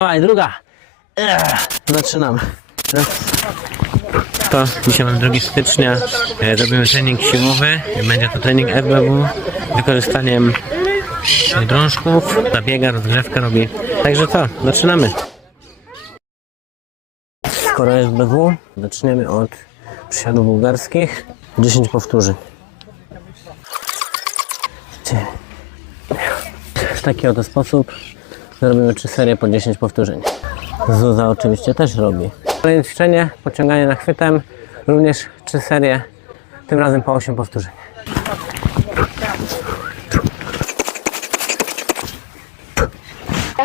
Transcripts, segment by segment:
Dawaj, druga. Ech, zaczynamy. Raz. To dzisiaj mamy 2 stycznia. E, Robimy trening siłowy. Będzie to trening FBW z wykorzystaniem e, drążków. Zabiega, rozgrzewkę robi. Także co? Zaczynamy. Skoro jest BW, zaczniemy od przysiadów bułgarskich. 10 powtórzeń. W taki oto sposób zrobimy 3 serie po 10 powtórzeń. Zuza oczywiście też robi. Kolejne ćwiczenie, pociąganie nachwytem, również 3 serie, tym razem po 8 powtórzeń.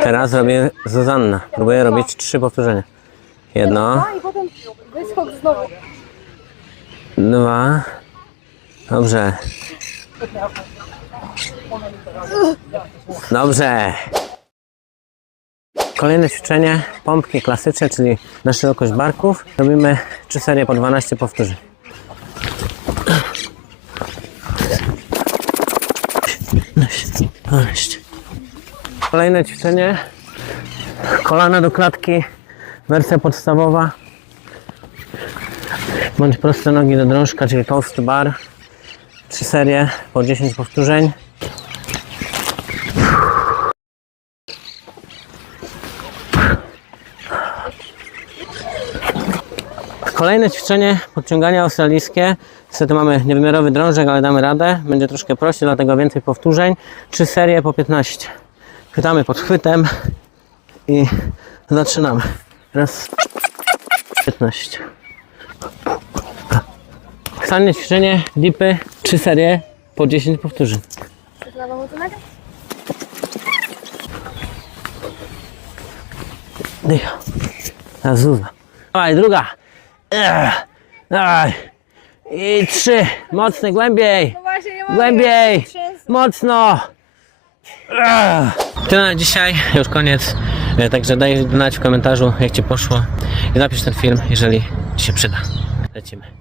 Teraz robię Zuzanna. Próbuję robić 3 powtórzenia. Jedno, i potem wyskok znowu. dwa, dobrze. Dobrze. Kolejne ćwiczenie, pompki klasyczne, czyli na szerokość barków. Robimy 3 serie po 12 powtórzeń. Kolejne ćwiczenie, kolana do klatki, wersja podstawowa. Bądź proste nogi do drążka, czyli toast bar. Trzy serie po 10 powtórzeń. Kolejne ćwiczenie, podciągania australijskie. Niestety mamy niewymiarowy drążek, ale damy radę. Będzie troszkę prościej, dlatego więcej powtórzeń. Trzy serie po 15. Chwytamy pod chwytem i zaczynamy. Raz, 15. Ostatnie ćwiczenie, dipy, trzy serie po 10 powtórzeń. Dycha. Ta zuza. Dawaj, druga. Ech. Dawaj. I trzy. Mocny, głębiej. No właśnie, nie mogę. Głębiej. Mocno. Ech. Tyle na dzisiaj. Już koniec. E, Także daj znać w komentarzu, jak Ci poszło. I napisz ten film, jeżeli Ci się przyda. Lecimy.